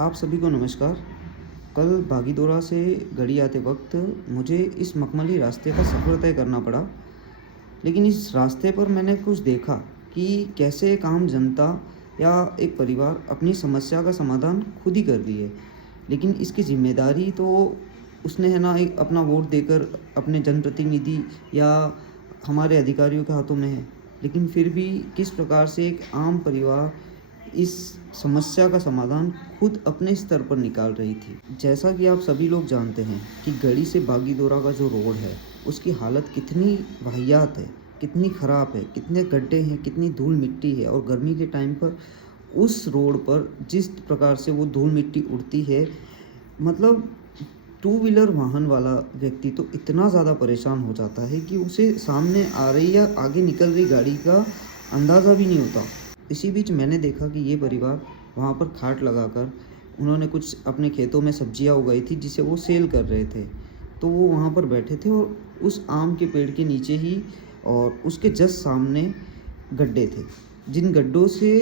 आप सभी को नमस्कार। कल बागीदोरा से गढ़ी आते वक्त मुझे इस मखमली रास्ते का सफ़र तय करना पड़ा। लेकिन इस रास्ते पर मैंने कुछ देखा कि कैसे एक आम जनता या एक परिवार अपनी समस्या का समाधान खुद ही कर रही है। लेकिन इसकी ज़िम्मेदारी तो उसने है ना एक अपना वोट देकर अपने जनप्रतिनिधि या हमारे अधिकारियों के हाथों में है। लेकिन फिर भी किस प्रकार से एक आम परिवार इस समस्या का समाधान खुद अपने स्तर पर निकाल रही थी। जैसा कि आप सभी लोग जानते हैं कि गढ़ी से बागीदोरा का जो रोड है, उसकी हालत कितनी वाहियात है, कितनी ख़राब है, कितने गड्ढे हैं, कितनी धूल मिट्टी है। और गर्मी के टाइम पर उस रोड पर जिस प्रकार से वो धूल मिट्टी उड़ती है, मतलब टू व्हीलर वाहन वाला व्यक्ति तो इतना ज़्यादा परेशान हो जाता है कि उसे सामने आ रही या आगे निकल रही गाड़ी का अंदाज़ा भी नहीं होता। इसी बीच मैंने देखा कि ये परिवार वहाँ पर खाट लगाकर उन्होंने कुछ अपने खेतों में सब्जियाँ उगाई थी जिसे वो सेल कर रहे थे। तो वो वहाँ पर बैठे थे और उस आम के पेड़ के नीचे ही और उसके जस्ट सामने गड्ढे थे, जिन गड्ढों से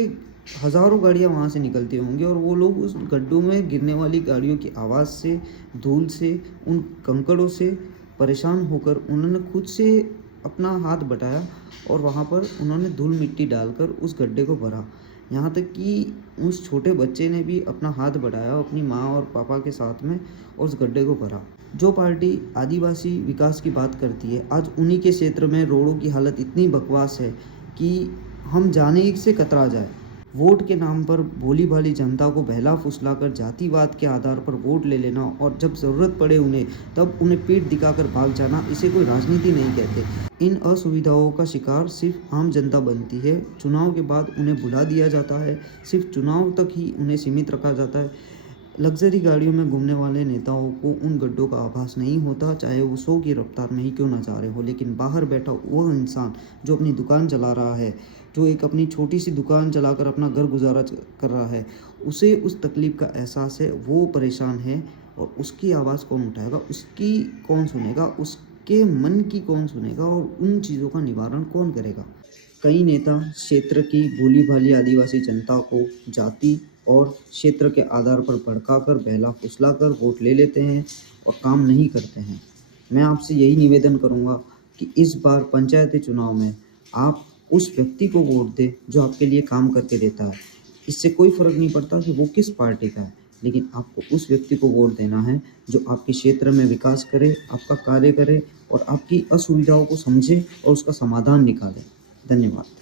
हज़ारों गाड़ियाँ वहाँ से निकलती होंगी। और वो लोग उस गड्ढों में गिरने वाली गाड़ियों की आवाज़ से, धूल से, उन कंकड़ों से परेशान होकर उन्होंने खुद से अपना हाथ बटाया और वहाँ पर उन्होंने धूल मिट्टी डालकर उस गड्ढे को भरा। यहाँ तक कि उस छोटे बच्चे ने भी अपना हाथ बढ़ाया अपनी माँ और पापा के साथ में और उस गड्ढे को भरा। जो पार्टी आदिवासी विकास की बात करती है, आज उन्हीं के क्षेत्र में रोडों की हालत इतनी बकवास है कि हम जाने से कतरा जाए। वोट के नाम पर भोली भाली जनता को बहला फुसलाकर जातिवाद के आधार पर वोट ले लेना और जब ज़रूरत पड़े उन्हें तब उन्हें पीठ दिखाकर भाग जाना, इसे कोई राजनीति नहीं कहते। इन असुविधाओं का शिकार सिर्फ आम जनता बनती है। चुनाव के बाद उन्हें भुला दिया जाता है, सिर्फ चुनाव तक ही उन्हें सीमित रखा जाता है। लग्जरी गाड़ियों में घूमने वाले नेताओं को उन गड्ढों का आभास नहीं होता, चाहे वो 100 की रफ्तार में ही क्यों ना जा रहे हो। लेकिन बाहर बैठा वह इंसान जो अपनी दुकान चला रहा है, जो एक अपनी छोटी सी दुकान चलाकर अपना घर गुजारा कर रहा है, उसे उस तकलीफ़ का एहसास है, वो परेशान है। और उसकी आवाज़ कौन उठाएगा, उसकी कौन सुनेगा, उसके मन की कौन सुनेगा और उन चीज़ों का निवारण कौन करेगा। कई नेता क्षेत्र की भोली भाली आदिवासी जनता को जाति और क्षेत्र के आधार पर भड़काकर बहला फुसलाकर वोट ले लेते हैं और काम नहीं करते हैं। मैं आपसे यही निवेदन करूंगा कि इस बार पंचायती चुनाव में आप उस व्यक्ति को वोट दें जो आपके लिए काम करके देता है। इससे कोई फ़र्क नहीं पड़ता कि वो किस पार्टी का है, लेकिन आपको उस व्यक्ति को वोट देना है जो आपके क्षेत्र में विकास करे, आपका कार्य करे और आपकी असुविधाओं को समझे और उसका समाधान निकाले। धन्यवाद।